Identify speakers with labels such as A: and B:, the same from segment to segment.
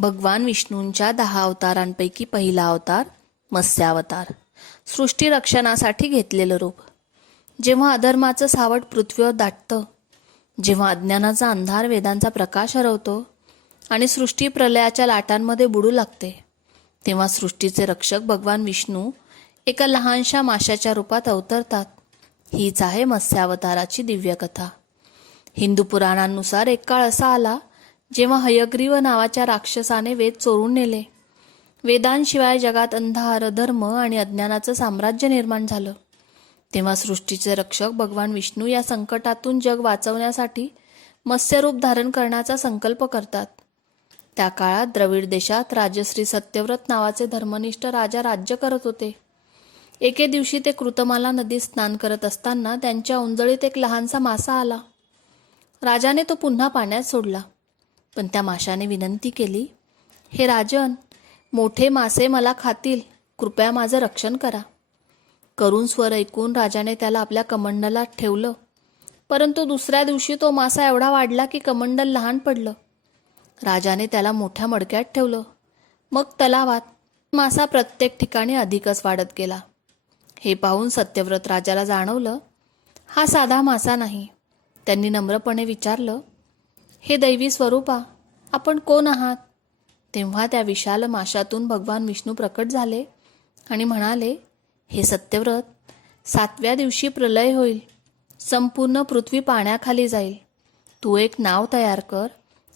A: भगवान विष्णूंच्या दहा अवतारांपैकी पहिला अवतार मत्स्यावतार. सृष्टी रक्षणासाठी घेतलेलं रूप. जेव्हा अधर्माचं सावट पृथ्वीवर दाटतं जेव्हा अज्ञानाचा अंधार वेदांचा प्रकाश हरवतो आणि सृष्टी प्रलयाच्या लाटांमध्ये बुडू लागते तेव्हा सृष्टीचे रक्षक भगवान विष्णू एका लहानशा माशाच्या रूपात अवतरतात. हीच आहे मत्स्यावताराची दिव्यकथा. हिंदू पुराणांनुसार एक काळ असा आला जेव्हा हयग्रीव नावाच्या राक्षसाने वेद चोरून नेले. वेदांशिवाय जगात अंधार धर्म आणि अज्ञानाचं साम्राज्य निर्माण झालं. तेव्हा सृष्टीचे रक्षक भगवान विष्णू या संकटातून जग वाचवण्यासाठी मत्स्यरूप धारण करण्याचा संकल्प करतात. त्या काळात द्रविड देशात राजश्री सत्यव्रत नावाचे धर्मनिष्ठ राजा राज्य करत होते. एके दिवशी ते कृतमाला नदीत स्नान करत असताना त्यांच्या उंजळीत एक लहानसा मासा आला. राजाने तो पुन्हा पाण्यात सोडला. पण त्या माशाने विनंती केली हे राजन मोठे मासे मला खातील कृपया माझं रक्षण करा. करून स्वर ऐकून राजाने त्याला आपल्या कमंडलात ठेवलं. परंतु दुसऱ्या दिवशी तो मासा एवढा वाढला की कमंडल लहान पडलं. राजाने त्याला मोठ्या मडक्यात ठेवलं. मग तलावात मासा प्रत्येक ठिकाणी अधिकच वाढत गेला. हे पाहून सत्यव्रत राजाला जाणवलं हा साधा मासा नाही. त्यांनी नम्रपणे विचारलं हे दैवी स्वरूपा आपण कोण आहात? तेव्हा त्या विशाल माशातून भगवान विष्णू प्रकट झाले आणि म्हणाले हे सत्यव्रत सातव्या दिवशी प्रलय होईल. संपूर्ण पृथ्वी पाण्याखाली जाईल. तू एक नाव तयार कर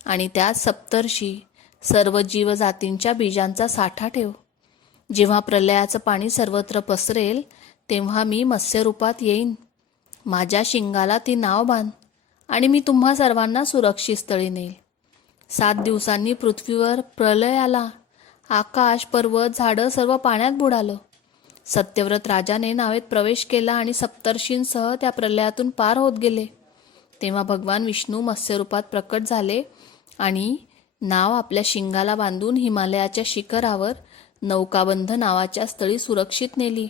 A: आणि त्यात सप्तर्षी सर्व जीवजातींच्या बीजांचा साठा ठेव. जेव्हा प्रलयाचं पाणी सर्वत्र पसरेल तेव्हा मी मत्स्यरूपात येईन. माझ्या शिंगाला ती नाव बांध. आणि मी तुम्हा सर्वांना सुरक्षित स्थळी नेईल. सात दिवसांनी पृथ्वीवर प्रलय आला. आकाश पर्वत झाडं सर्व पाण्यात बुडालं. सत्यव्रत राजाने नावेत प्रवेश केला आणि सप्तर्षींसह त्या प्रलयातून पार होत गेले. तेव्हा भगवान विष्णू मत्स्यरूपात प्रकट झाले आणि नाव आपल्या शिंगाला बांधून हिमालयाच्या शिखरावर नौकाबंध नावाच्या स्थळी सुरक्षित नेली.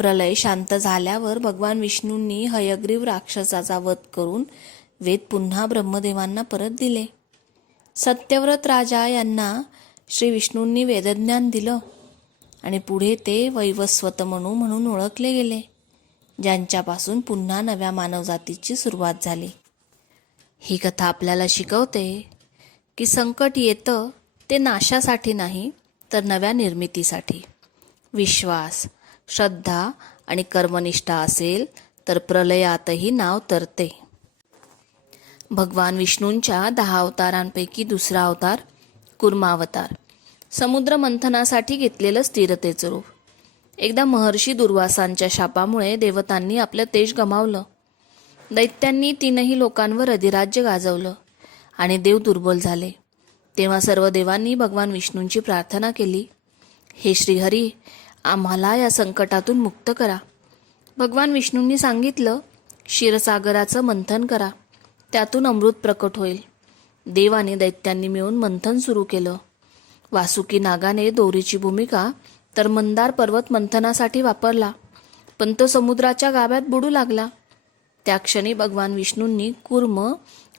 A: प्रलय शांत झाल्यावर भगवान विष्णूंनी हयग्रीव राक्षसाचा वध करून वेद पुन्हा ब्रह्मदेवांना परत दिले. सत्यव्रत राजा यांना श्री विष्णूंनी वेदज्ञान दिलं आणि पुढे ते वैवस्वत म्हणू म्हणून ओळखले गेले ज्यांच्यापासून पुन्हा नव्या मानवजातीची सुरुवात झाली. ही कथा आपल्याला शिकवते की संकट येतं ते नाशासाठी नाही तर नव्या निर्मितीसाठी. विश्वास श्रद्धा आणि कर्मनिष्ठा असेल तर प्रलयातही नाव तरते. भगवान विष्णूंच्या दहा अवतारांपैकी दुसरा अवतार कुर्मावतार. समुद्र मंथनासाठी घेतलेलं स्थिरतेचं रूप. एकदा महर्षी दुर्वासांच्या शापामुळे देवतांनी आपलं तेज गमावलं. दैत्यांनी तीनही लोकांवर अधिराज्य गाजवलं आणि देव दुर्बल झाले. तेव्हा सर्व देवांनी भगवान विष्णूंची प्रार्थना केली. हे श्रीहरी आम्हाला या संकटातून मुक्त करा. भगवान विष्णूंनी सांगितलं क्षीरसागराचं मंथन करा. त्यातून अमृत प्रकट होईल. देव आणि दैत्यांनी मिळून मंथन सुरू केलं. वासुकी नागाने दोरीची भूमिका तर मंदार पर्वत मंथनासाठी वापरला. पण तो समुद्राच्या गाभ्यात बुडू लागला. त्या क्षणी भगवान विष्णूंनी कुर्म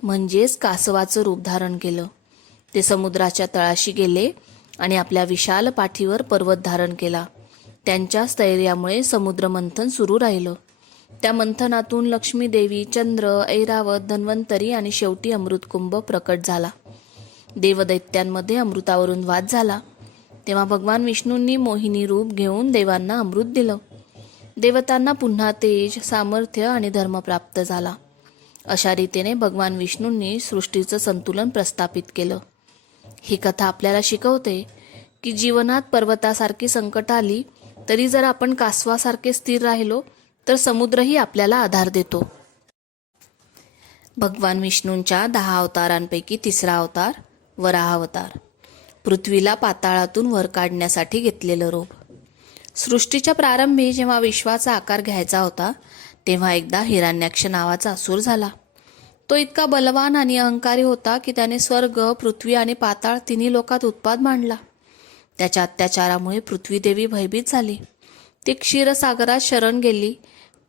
A: म्हणजेच कासवाचं रूप धारण केलं. ते समुद्राच्या तळाशी गेले आणि आपल्या विशाल पाठीवर पर्वत धारण केला. त्यांच्या स्थैर्यामुळे समुद्र मंथन सुरू राहिलं. त्या मंथनातून लक्ष्मी देवी चंद्र ऐरावत धन्वंतरी आणि शेवटी अमृतकुंभ प्रकट झाला. देवदैत्यांमध्ये अमृतावरून वाद झाला. तेव्हा भगवान विष्णूंनी मोहिनी रूप घेऊन देवांना अमृत दिलं. देवतांना पुन्हा तेज सामर्थ्य आणि धर्म प्राप्त झाला. अशा रीतीने भगवान विष्णूंनी सृष्टीचं संतुलन प्रस्थापित केलं. ही कथा आपल्याला शिकवते की जीवनात पर्वतासारखी संकट आली तरी जर आपण कासवासारखे स्थिर राहिलो तर समुद्रही आपल्याला आधार देतो. भगवान विष्णूंच्या दहा अवतारांपैकी तिसरा अवतार वराहावतार पृथ्वीला पाताळातून वर काढण्यासाठी घेतलेलं रूप. सृष्टीच्या प्रारंभी जेव्हा विश्वाचा आकार घ्यायचा होता तेव्हा एकदा हिरण्याक्ष नावाचा असूर झाला. तो इतका बलवान आणि अहंकारी होता की त्याने स्वर्ग पृथ्वी आणि पाताळ तिन्ही लोकात उत्पाद मांडला. त्याच्या अत्याचारामुळे पृथ्वीदेवी भयभीत झाली. ती क्षीरसागरात शरण गेली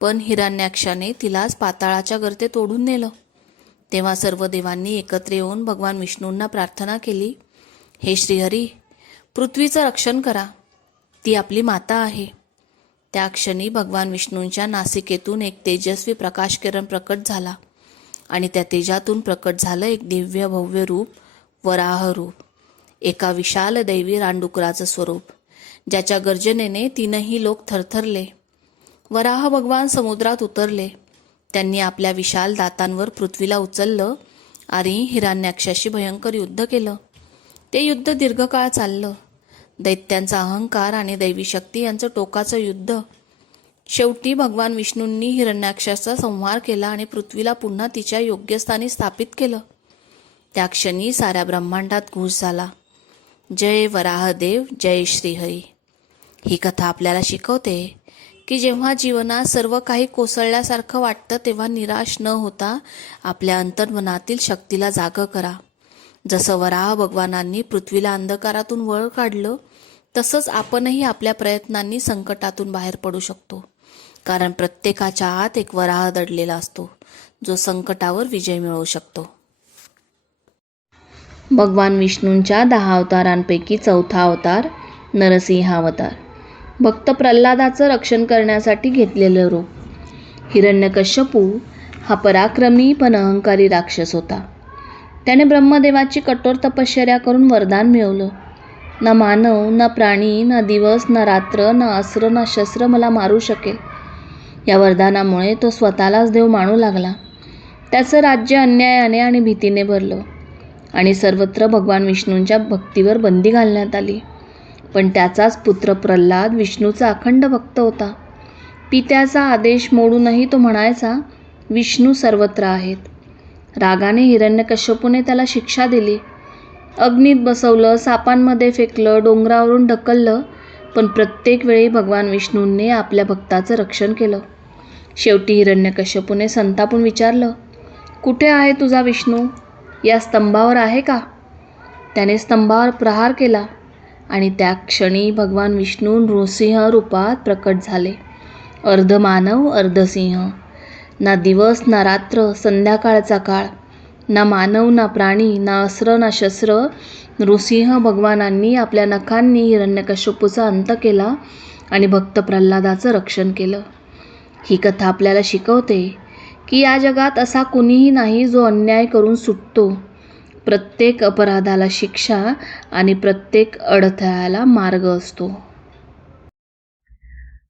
A: पण हिरण्याक्षाने तिलाच पाताळाच्या गर्ते तोडून नेलं. तेव्हा सर्व देवांनी एकत्र येऊन भगवान विष्णूंना प्रार्थना केली हे श्रीहरी पृथ्वीचं रक्षण करा. ती आपली माता आहे. त्या क्षणी भगवान विष्णूंच्या नासिकेतून एक तेजस्वी प्रकाश किरण प्रकट झाला आणि त्या तेजातून प्रकट झालं एक दिव्य भव्य रूप वराह रूप. एका विशाल दैवी रानडुकराचं स्वरूप. ज्याच्या गर्जनेने तीनही लोक थरथरले. वराह भगवान समुद्रात उतरले. त्यांनी आपल्या विशाल दातांवर पृथ्वीला उचललं आणि हिराण्याक्षाशी भयंकर युद्ध केलं. ते युद्ध दीर्घकाळ चाललं. दैत्यांचा अहंकार आणि दैवी शक्ती यांचं टोकाचं युद्ध. शेवटी भगवान विष्णूंनी हिरण्याक्षाचा संहार केला आणि पृथ्वीला पुन्हा तिच्या योग्यस्थानी स्थापित केलं. त्या क्षणी साऱ्या ब्रह्मांडात घुस झाला. जय वराहदेव जय श्रीहरी. ही कथा आपल्याला शिकवते की जेव्हा जीवनात सर्व काही कोसळल्यासारखं वाटतं तेव्हा निराश न होता आपल्या अंतर्मनातील शक्तीला जागं करा. जसं वराह भगवानांनी पृथ्वीला अंधकारातून वळ काढलं तसंच आपणही आपल्या प्रयत्नांनी संकटातून बाहेर पडू शकतो. कारण प्रत्येकाच्या आत एक वराह दडलेला असतो जो संकटावर विजय मिळवू शकतो. भगवान विष्णूंच्या दहा अवतारांपैकी चौथा अवतार नरसिंहावतार भक्त प्रल्हादाचं रक्षण करण्यासाठी घेतलेलं रूप. हिरण्यकश्यपू हा पराक्रमी पण अहंकारी राक्षस होता. त्याने ब्रह्मदेवाची कठोर तपश्चर्या करून वरदान मिळवलं. ना मानव ना प्राणी ना दिवस ना रात्र ना अस्त्र ना शस्त्र मला मारू शकेल. या वरदानामुळे तो स्वतःलाच देव मानू लागला. त्याचं राज्य अन्यायाने आणि भीतीने भरलं. आणि सर्वत्र भगवान विष्णूंच्या भक्तीवर बंदी घालण्यात आली. पण त्याचाच पुत्र प्रल्हाद विष्णूचा अखंड भक्त होता. पित्याचा आदेश मोडूनही तो म्हणायचा विष्णू सर्वत्र आहेत. रागाने हिरण्यकश्यपूने त्याला शिक्षा दिली. अग्नीत बसवलं सापांमध्ये फेकलं डोंगरावरून ढकललं पण प्रत्येक वेळी भगवान विष्णूंनी आपल्या भक्ताचं रक्षण केलं. शेवटी हिरण्यकश्यपूने संतापून विचारलं कुठे आहे तुझा विष्णू? या स्तंभावर आहे का? त्याने स्तंभावर प्रहार केला आणि त्या क्षणी भगवान विष्णू नृसिंह रूपात प्रकट झाले. अर्धमानव अर्धसिंह. ना दिवस ना रात्र संध्याकाळचा काळ. ना मानव ना प्राणी ना अस्त्र ना शस्त्र नृसिंह भगवानांनी आपल्या नखांनी हिरण्यकश्यपूचा अंत केला आणि भक्त प्रल्हादाचं रक्षण केलं. ही कथा आपल्याला शिकवते की या जगात असा कुणीही नाही जो अन्याय करून सुटतो. प्रत्येक अपराधाला शिक्षा आणि प्रत्येक अडथळ्याला मार्ग असतो.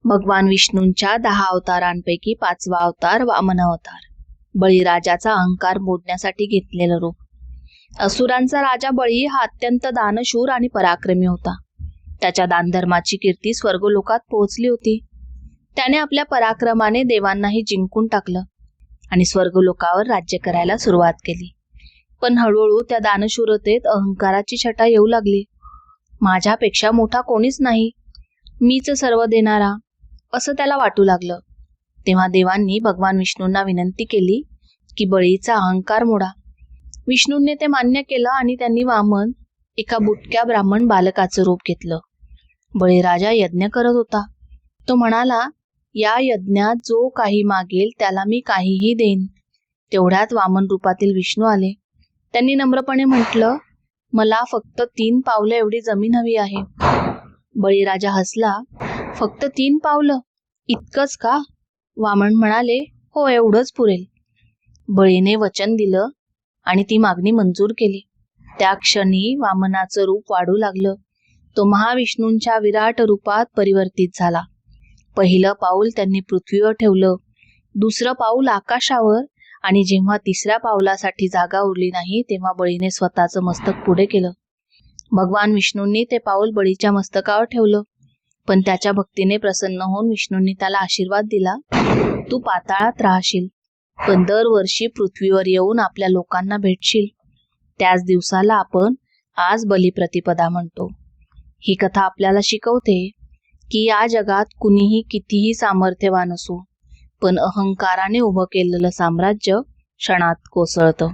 A: भगवान विष्णूंच्या दहा अवतारांपैकी पाचवा अवतार वामन अवतार. बळीराजाचा अहंकार मोडण्यासाठी घेतलेलं रूप. असुरांचा राजा बळी हा अत्यंत दानशूर आणि पराक्रमी होता. त्याच्या दानधर्माची कीर्ती स्वर्गलोकात पोहोचली होती. त्याने आपल्या पराक्रमाने देवांनाही जिंकून टाकलं. आणि स्वर्गलोकावर राज्य करायला सुरुवात केली. पण हळूहळू त्या दानशूरतेत अहंकाराची छटा येऊ लागली. माझ्यापेक्षा मोठा कोणीच नाही. मीच सर्व देणारा असं त्याला वाटू लागलं. तेव्हा देवांनी भगवान विष्णूंना विनंती केली की बळीचा अहंकार मोडा. विष्णूंनी ते मान्य केलं आणि त्यांनी वामन एका बुटक्या ब्राह्मण बालकाचं रूप घेतलं. बळीराजा यज्ञ करत होता. तो म्हणाला या यज्ञात जो काही मागेल त्याला मी काहीही देईन. तेवढ्यात वामन रूपातील विष्णू आले. त्यांनी नम्रपणे म्हटलं मला फक्त तीन पावलं एवढी जमीन हवी आहे. बळीराजा हसला फक्त तीन पावलं? इतकंच का? वामन म्हणाले हो एवढंच पुरेल. बळीने वचन दिलं आणि ती मागणी मंजूर केली. त्या क्षणी वामनाचं रूप वाढू लागलं. तो महाविष्णूंच्या विराट रूपात परिवर्तित झाला. पहिलं पाऊल त्यांनी पृथ्वीवर ठेवलं. दुसरं पाऊल आकाशावर आणि जेव्हा तिसऱ्या पावलासाठी जागा उरली नाही तेव्हा बळीने स्वतःचं मस्तक पुढे केलं. भगवान विष्णूंनी ते पाऊल बळीच्या मस्तकावर ठेवलं. पण त्याच्या भक्तीने प्रसन्न होऊन विष्णूंनी त्याला आशीर्वाद दिला. तू पाताळात राहशील. पण दरवर्षी पृथ्वीवर येऊन आपल्या लोकांना भेटशील. त्याच दिवसाला आपण आज बलिप्रतिपदा म्हणतो. ही कथा आपल्याला शिकवते. की या जगात कुणीही कितीही सामर्थ्यवान असो पण अहंकाराने उभं केलेलं साम्राज्य क्षणात कोसळतं.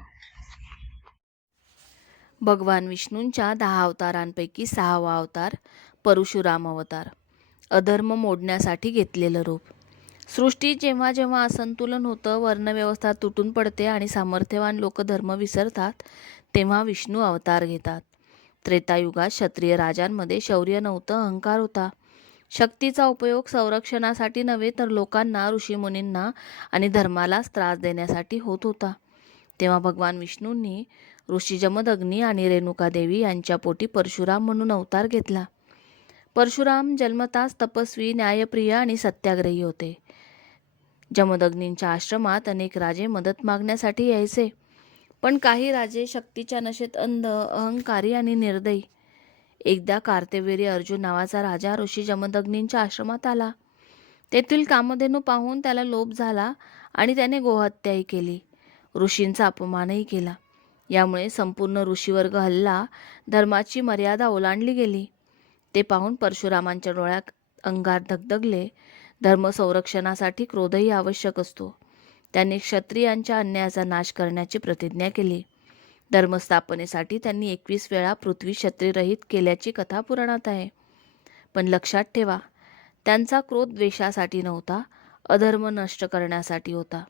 A: भगवान विष्णूंच्या दहा अवतारांपैकी सहावा अवतार परशुराम अवतार अधर्म मोडण्यासाठी घेतलेलं रूप. सृष्टी जेव्हा जेव्हा असंतुलन होतं वर्णव्यवस्था तुटून पडते आणि सामर्थ्यवान लोक धर्म विसरतात तेव्हा विष्णू अवतार घेतात. त्रेतायुगात क्षत्रिय राजांमध्ये शौर्य नव्हतं अहंकार होता. शक्तीचा उपयोग संरक्षणासाठी नव्हे तर लोकांना ऋषीमुनींना आणि धर्मालाच त्रास देण्यासाठी होत होता. तेव्हा भगवान विष्णूंनी ऋषी जमदग्नी आणि रेणुकादेवी यांच्या पोटी परशुराम म्हणून अवतार घेतला. परशुराम जन्मताच तपस्वी न्यायप्रिय आणि सत्याग्रही होते. जमदग्नींच्या आश्रमात अनेक राजे मदत मागण्यासाठी यायचे. पण काही राजे शक्तीच्या नशेत अंध अहंकारी आणि निर्दयी. एकदा कार्तवीर्य अर्जुन नावाचा राजा ऋषी जमदग्नींच्या आश्रमात आला. तेथील कामधेनू पाहून त्याला लोभ झाला आणि त्याने गोहत्याही केली. ऋषींचा अपमानही केला. यामुळे संपूर्ण ऋषीवर्ग हल्ला धर्माची मर्यादा ओलांडली गेली. ते पाहून परशुरामांच्या डोळ्यात अंगार धगधगले. धर्म संरक्षणासाठी क्रोधही आवश्यक असतो. त्यांनी क्षत्रियांच्या अन्यायाचा नाश करण्याची प्रतिज्ञा केली. धर्मस्थापनेसाठी त्यांनी एकवीस वेळा पृथ्वी क्षत्रिरहित केल्याची कथा पुराणात आहे. पण लक्षात ठेवा त्यांचा क्रोध द्वेषासाठी नव्हता अधर्म नष्ट करण्यासाठी होता.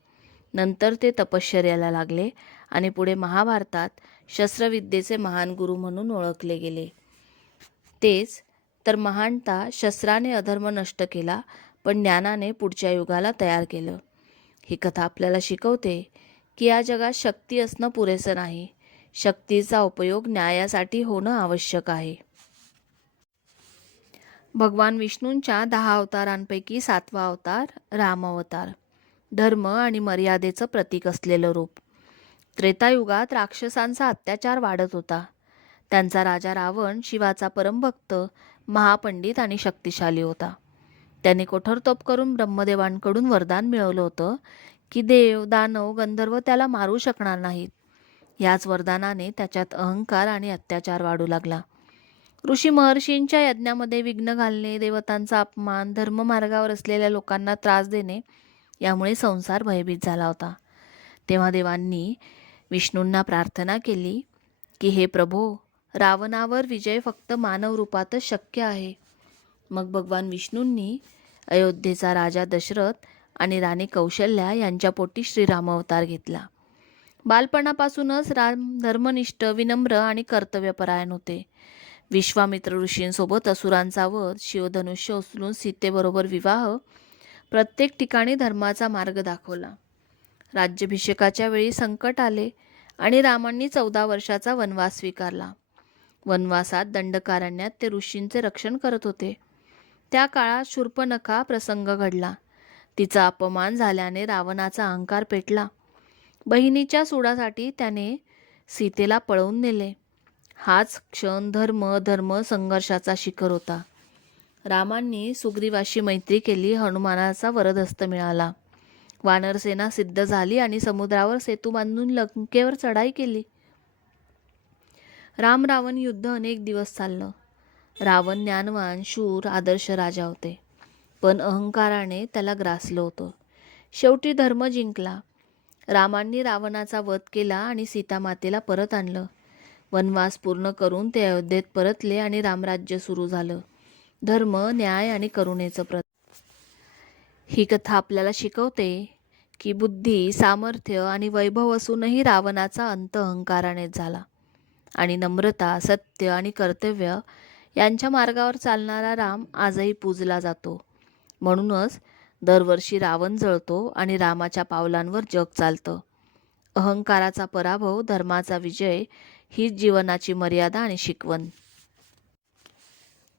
A: नंतर ते तपश्चर्याला लागले आणि पुढे महाभारतात शस्त्रविद्येचे महान गुरु म्हणून ओळखले गेले. तेच तर महानता शस्त्राने अधर्म नष्ट केला पण ज्ञानाने पुढच्या युगाला तयार केलं. ही कथा आपल्याला शिकवते की या जगात शक्ती असणं पुरेसं नाही शक्तीचा उपयोग न्यायासाठी होणं आवश्यक आहे. भगवान विष्णूंच्या दहा अवतारांपैकी सातवा अवतार रामावतार धर्म आणि मर्यादेचं प्रतीक असलेलं रूप. त्रेतायुगात राक्षसांचा अत्याचार वाढत होता. त्यांचा राजा रावण शिवाचा परमभक्त महापंडित आणि शक्तिशाली होता. त्याने कठोर तप करून ब्रह्मदेवांकडून वरदान मिळवलं होतं की देव दानव गंधर्व त्याला मारू शकणार नाहीत. याच वरदानाने त्याच्यात अहंकार आणि अत्याचार वाढू लागला. ऋषी महर्षींच्या यज्ञामध्ये विघ्न घालणे देवतांचा अपमान धर्ममार्गावर असलेल्या लोकांना त्रास देणे यामुळे संसार भयभीत झाला होता. तेव्हा देवांनी विष्णूंना प्रार्थना केली की हे प्रभो रावणावर विजय फक्त मानव रूपातच शक्य आहे. मग भगवान विष्णूंनी अयोध्येचा राजा दशरथ आणि राणी कौशल्या यांच्या पोटी श्रीरामअवतार घेतला. बालपणापासूनच राम धर्मनिष्ठ विनम्र आणि कर्तव्यपरायण होते. विश्वामित्र ऋषींसोबत असुरांचा वध शिवधनुष्य उचलून सीतेबरोबर विवाह प्रत्येक ठिकाणी धर्माचा मार्ग दाखवला. राज्याभिषेकाच्या वेळी संकट आले आणि रामांनी चौदा वर्षाचा वनवास स्वीकारला. वनवासात दंडकारण्यात ते ऋषींचे रक्षण करत होते. त्या काळात शूर्पणखा प्रसंग घडला. तिचा अपमान झाल्याने रावणाचा अहंकार पेटला. बहिणीच्या सुडासाठी त्याने सीतेला पळवून नेले. हाच क्षण धर्म धर्म संघर्षाचा शिखर होता. रामांनी सुग्रीवाशी मैत्री केली हनुमानाचा वरदहस्त मिळाला. वानरसेना सिद्ध झाली आणि समुद्रावर सेतू बांधून लंकेवर चढाई केली. राम रावण युद्ध अनेक दिवस चाललं. रावण ज्ञानवान शूर आदर्श राजा होते. पण अहंकाराने त्याला ग्रासलं होतं. शेवटी धर्म जिंकला. रामांनी रावणाचा वध केला आणि सीतामातेला परत आणलं. वनवास पूर्ण करून ते अयोध्येत परतले आणि रामराज्य सुरू झालं. धर्म न्याय आणि करुणेचं प्रत. ही कथा आपल्याला शिकवते की बुद्धी सामर्थ्य आणि वैभव असूनही रावणाचा अंत अहंकारानेच झाला. आणि नम्रता सत्य आणि कर्तव्य यांच्या मार्गावर चालणारा राम आजही पूजला जातो. म्हणूनच दरवर्षी रावण जळतो आणि रामाच्या पावलांवर जग चालतं. अहंकाराचा पराभव धर्माचा विजय हीच जीवनाची मर्यादा आणि शिकवण.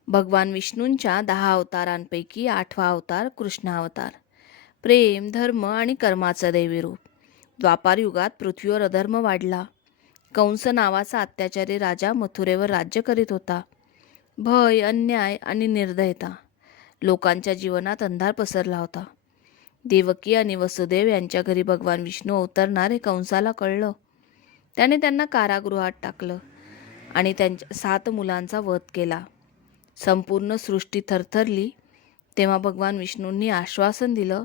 A: भगवान विष्णूंच्या दहा अवतारांपैकी आठवा अवतार कृष्णावतार. प्रेम धर्म आणि कर्माचं दैवीरूप. द्वापार युगात पृथ्वीवर अधर्म वाढला. कंस नावाचा अत्याचारी राजा मथुरेवर राज्य करीत होता. भय अन्याय आणि निर्दयता. लोकांच्या जीवनात अंधार पसरला होता. देवकी आणि वसुदेव यांच्या घरी भगवान विष्णू अवतरणार हे कंसाला कळलं. त्याने त्यांना कारागृहात टाकलं आणि त्यांच्या सात मुलांचा वध केला. संपूर्ण सृष्टी थरथरली. तेव्हा भगवान विष्णूंनी आश्वासन दिलं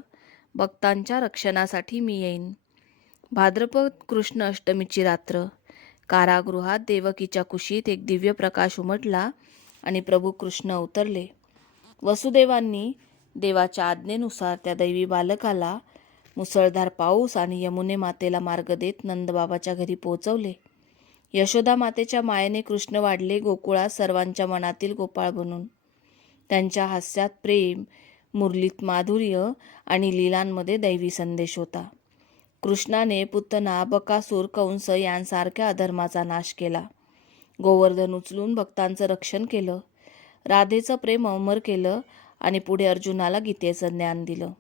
A: भक्तांच्या रक्षणासाठी मी येईन. भाद्रपद कृष्ण अष्टमीची रात्र. कारागृहात देवकीच्या कुशीत एक दिव्य प्रकाश उमटला आणि प्रभू कृष्ण अवतरले. वसुदेवांनी देवाच्या आज्ञेनुसार त्या दैवी बालकाला मुसळधार पाऊस आणि यमुने मातेला मार्ग देत नंदबाबाच्या घरी पोहोचवले. यशोदा मातेच्या मायेने कृष्ण वाढले गोकुळात सर्वांच्या मनातील गोपाळ बनून. त्यांच्या हास्यात प्रेम मुरलीत माधुर्य आणि लीलांमध्ये दैवी संदेश होता. कृष्णाने पुतना बकासूर कंस यांसारख्या अधर्माचा नाश केला. गोवर्धन उचलून भक्तांचं रक्षण केलं. राधेचं प्रेम अमर केलं आणि पुढे अर्जुनाला गीतेचं ज्ञान दिलं.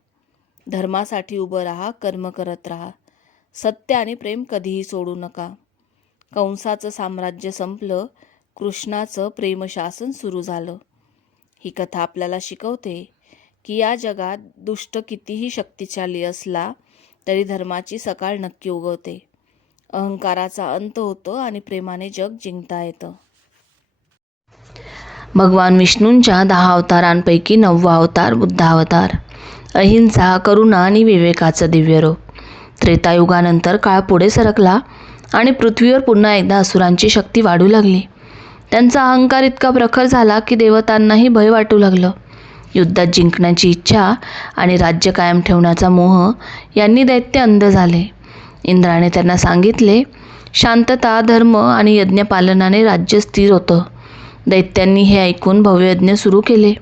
A: धर्मासाठी उभं राहा कर्म करत राहा. सत्य आणि प्रेम कधीही सोडू नका. कंसाचं साम्राज्य संपलं कृष्णाचं प्रेमशासन सुरू झालं. ही कथा आपल्याला शिकवते की या जगात दुष्ट कितीही शक्तिशाली असला तरी धर्माची सकाळ नक्की उगवते. अहंकाराचा अंत होतो आणि प्रेमाने जग जिंकता येतं. भगवान विष्णूंच्या दहा अवतारांपैकी नववा अवतार बुद्धावतार अहिंसा करुणा आणि विवेकाचं दिव्य रूप. त्रेतायुगानंतर काळ पुढे सरकला आणि पृथ्वीवर पुन्हा एकदा असुरांची शक्ती वाढू लागली. त्यांचा अहंकार इतका प्रखर झाला की देवतांनाही भय वाटू लागलं. युद्धात जिंकण्याची इच्छा आणि राज्य कायम ठेवण्याचा मोह यांनी दैत्य अंध झाले. इंद्राने त्यांना सांगितले शांतता धर्म आणि यज्ञपालनाने राज्य स्थिर होतं. दैत्यांनी हे ऐकून भव्ययज्ञ सुरू केले.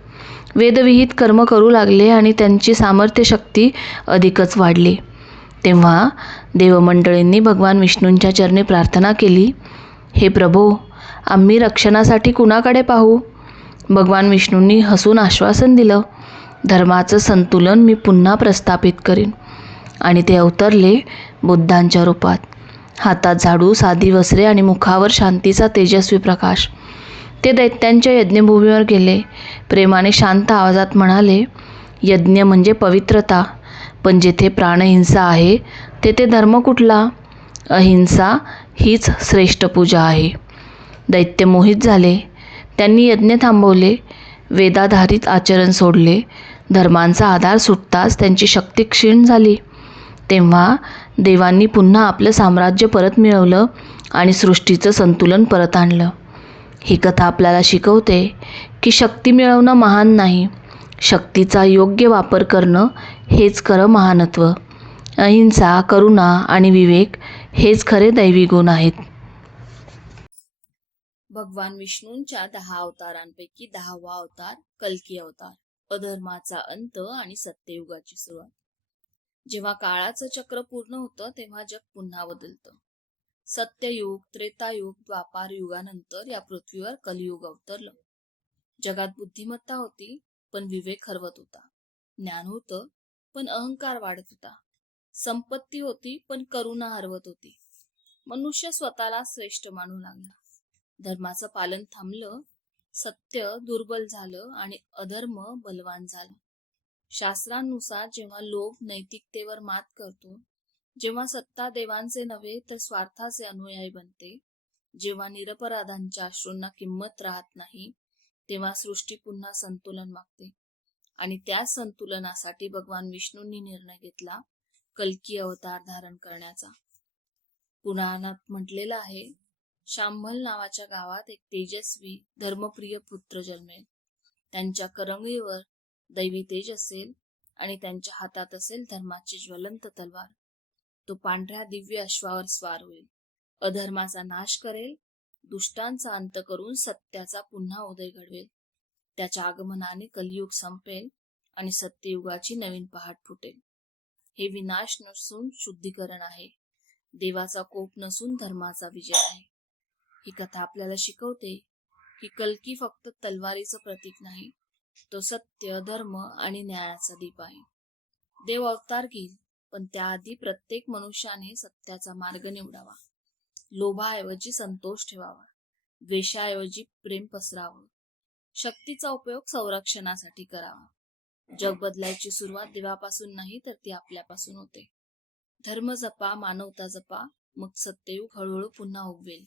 A: वेदविहित कर्म करू लागले आणि त्यांची सामर्थ्य शक्ती अधिकच वाढली. तेव्हा देवमंडळींनी भगवान विष्णूंच्या चरणी प्रार्थना केली हे प्रभो आम्ही रक्षणासाठी कुणाकडे पाहू? भगवान विष्णूंनी हसून आश्वासन दिलं धर्माचं संतुलन मी पुन्हा प्रस्थापित करीन. आणि ते अवतरले बुद्धांच्या रूपात. हातात झाडू साधी वस्त्रे आणि मुखावर शांतीचा तेजस्वी प्रकाश. ते दैत्यांच्या यज्ञभूमीवर गेले. प्रेमाने शांत आवाजात म्हणाले यज्ञ म्हणजे पवित्रता. पण जेथे प्राणहिंसा आहे तेथे धर्म कुठला? अहिंसा हीच श्रेष्ठ पूजा आहे. दैत्य मोहित झाले. त्यांनी यज्ञ थांबवले. वेदाधारित आचरण सोडले. धर्मांचा आधार सुटताच त्यांची शक्ती क्षीण झाली. तेव्हा देवांनी पुन्हा आपलं साम्राज्य परत मिळवलं आणि सृष्टीचं संतुलन परत आणलं. ही कथा आपल्याला शिकवते की शक्ती मिळवणं महान नाही. शक्तीचा योग्य वापर करणं हेच खरं महानत्व. अहिंसा करुणा आणि विवेक हेच खरे दैवी गुण आहेत. भगवान विष्णूंच्या दहा अवतारांपैकी दहावा अवतार कल्की अवतार अधर्माचा अंत आणि सत्ययुगाची सुरुवात. जेव्हा काळाचं चक्र पूर्ण होतं तेव्हा जग पुन्हा बदलतं. सत्ययुग त्रेतायुग द्वापार युगानंतर या पृथ्वीवर कलियुग अवतरलं. जगात बुद्धिमत्ता होती पण विवेक हरवत होता. ज्ञान होतं पण अहंकार वाढत होता. संपत्ती होती पण करुणा हरवत होती. मनुष्य स्वतःला श्रेष्ठ मानू लागला. धर्माचं पालन थांबलं सत्य दुर्बल झालं आणि अधर्म बलवान झाला. शास्त्रांनुसार जेव्हा लोभ नैतिकतेवर मात करतो जेव्हा सत्ता देवांचे नव्हे तर स्वार्थाचे अनुयायी बनते. जेव्हा निरपराधांच्या अश्रूंना किंमत राहत नाही तेव्हा सृष्टी पुन्हा संतुलन मागते. आणि त्या संतुलनासाठी भगवान विष्णूंनी निर्णय घेतला कल्की अवतार धारण करण्याचा. पुराणात म्हटलेलं आहे शांभल नावाच्या गावात एक तेजस्वी धर्मप्रिय पुत्र जन्मेल. त्यांच्या करंगळीवर दैवी तेज असेल आणि त्यांच्या हातात असेल धर्माची ज्वलंत तलवार. तो पांढऱ्या दिव्य अश्वावर स्वार होईल. अधर्माचा नाश करेल दुष्टांचा अंत करून सत्याचा पुन्हा उदय घडवेल. त्याच्या आगमनाने कलियुग संपेल आणि सत्ययुगाची नवीन पहाट फुटेल. हे विनाश नसून शुद्धीकरण आहे. देवाचा कोप नसून धर्माचा विजय आहे. ही कथा आपल्याला शिकवते की कलकी फक्त तलवारीचं प्रतीक नाही तो सत्य धर्म आणि न्यायाचा दीप आहे. देव अवतार घेईल. पण त्याआधी प्रत्येक मनुष्याने सत्याचा मार्ग निवडावा. लोभाऐवजी संतोष ठेवावा. द्वेषाऐवजी प्रेम पसरावं. शक्तीचा उपयोग संरक्षणासाठी करावा. जग बदलायची सुरुवात देवापासून नाही तर ती आपल्यापासून होते. धर्म जपा मानवता जपा मग सत्ययुग हळूहळू पुन्हा उगवेल.